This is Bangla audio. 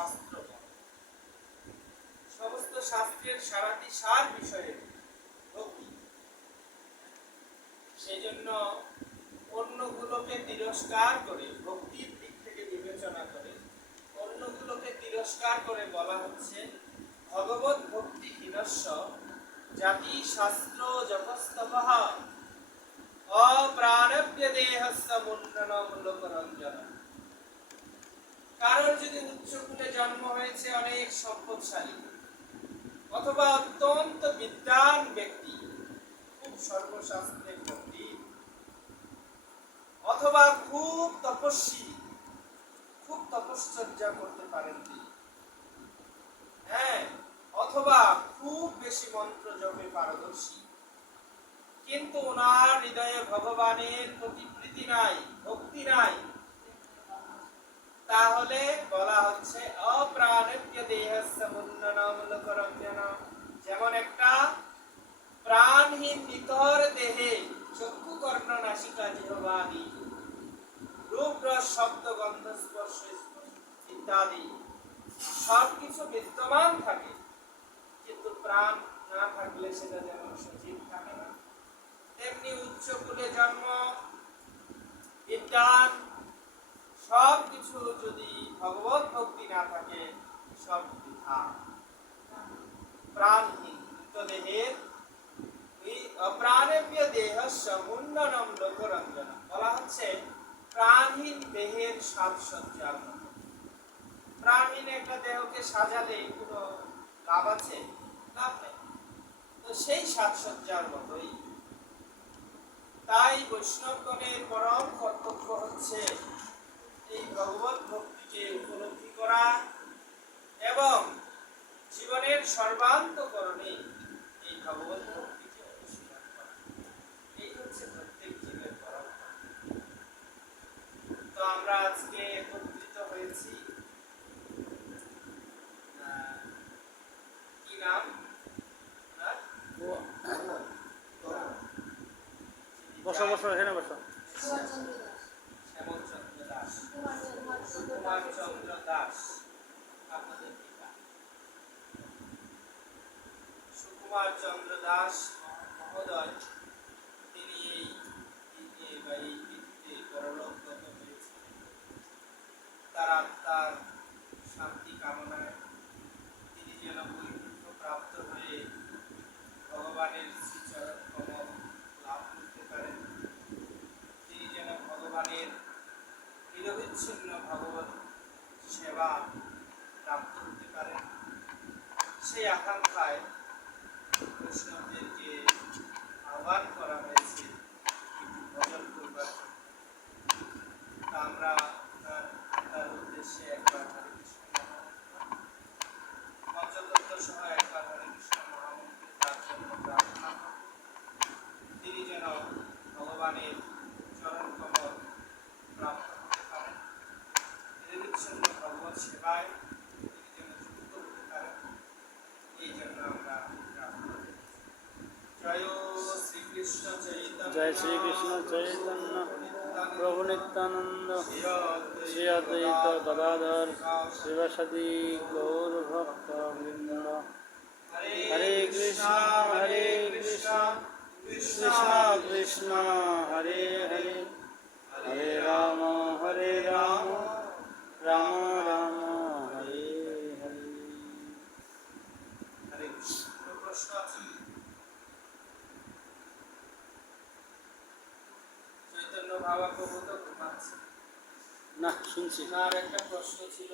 শাস্ত্র, সমস্ত শাস্ত্রের সারাটি সার বিষয়ে ভক্তি। সেই জন্য অন্যগুলোকে তিরস্কার করে, ভক্তির দিক থেকে বিবেচনা করে অন্যগুলোকে তিরস্কার করে বলা হচ্ছে ভগবত ভক্তি হীনস্য জাতি শাস্ত্র জপস্তপঃ অপ্রাণব্য দেহস্য মুন্ডনম লোকরঞ্জনম। কারোর যদি উচ্চকুলে জন্ম হয়েছে, অনেক সম্পদশালী অথবা অত্যন্ত বিদ্বান ব্যক্তি, খুব সর্বশাস্ত্রে পণ্ডিত, অথবা খুব তপস্বী, খুব তপশ্চর্যা করতে পারেন তিনি, হ্যাঁ, অথবা খুব বেশি মন্ত্র জপে পারদর্শী, কিন্তু ওনার হৃদয়ে ভগবানের প্রতি প্রীতি নাই, ভক্তি নাই, তাহলে বলা হচ্ছে অপ্রাণব্য দেহস্য মুন্ডনম লোকরঞ্জনম। যেমন একটা প্রাণহীন নিতর দেহে চক্ষু কর্ণ নাসিকা জিহ্বাদি রূপ রস শব্দ গন্ধ স্পর্শ ইত্যাদি সবকিছু বিদ্যমান থাকে, কিন্তু প্রাণ না থাকলে সেটা যেমন সজীব থাকে না, তেমনি উচ্চকুলে জন্ম, বিদ্যান, সবকিছু যদি ভগবত ভক্তি না থাকে সব বৃথা। প্রাণহীন দেহের অপ্রাণব্য দেহস্য মুন্ডনম লোকরঞ্জনম বলা হচ্ছে প্রাণহীন দেহের সাজসজ্জার মতো। প্রাণহীন একটা দেহকে সাজালে কোনো লাভ আছে? লাভ নেই। তো সেই সাজসজ্জার মতোই, তাই বৈষ্ণবগণের পরম কর্তব্য হচ্ছে এই ভগবত ভক্তিকে উপলব্ধি করা এবং জীবনের সর্বান্তকরণে এই ভগবত ভক্তিকে অনুশীলন করা। এই হচ্ছে প্রত্যেক জীবের পরম। তো আমরা আজকে একত্রিত হয়েছি, কি নাম? বসো বসো, এখানে বসো। শ্যামলচন্দ্র দাস, সুকুমার চন্দ্র দাস আপনাদের পিতা। সুকুমার চন্দ্র দাস মহোদয় তিনি এই পৃথিবীতে পরলোকগত হয়েছিলেন। তার আত্মার শান্তি কামনায় তিনি যেন বৈকুণ্ঠ প্রাপ্ত হয়ে ভগবানের শ্রীচরণ কমল লাভ করতে পারেন, তিনি যেন ভগবানের নিরবিচ্ছিন্ন ভগবত সেবা প্রাপ্ত হতে পারেন, সেই আকাঙ্ক্ষায় বৈষ্ণবদেরকে আহ্বান করা হয়েছে ভজন করবার জন্য। আমরা তার উদ্দেশ্যে একবার হরে কৃষ্ণ পঞ্চতত্ত্ব সহ একবার হরে কৃষ্ণ মহামন্ত্রে তার জন্য প্রার্থনা করব, তিনি যেন ভগবানের চরণ কমল প্রাপ্ত হতে পারেন, নিরবিচ্ছিন্ন ভগবত সেবায় তিনি যেন যুক্ত হতে পারেন, এই জন্য আমরা প্রার্থনা করি। জয় শ্রীকৃষ্ণ চৈতন্য, জয় শ্রীকৃষ্ণ চৈতন্য প্রভু নিত্যানন্দ, শ্রী অদ্বৈত গদাধর শিবাসাদি গৌর ভক্ত বৃন্দ। হরে কৃষ্ণ কৃষ্ণ কৃষ্ণ হরে হরে, হরে রাম রাম রাম হরে হরে। হরে কৃষ্ণ। কোনো প্রশ্ন আছে? চৈতন্য ভাবা প্রভু তো ঘুমাচ্ছে না, শুনছি। আর একটা প্রশ্ন ছিল।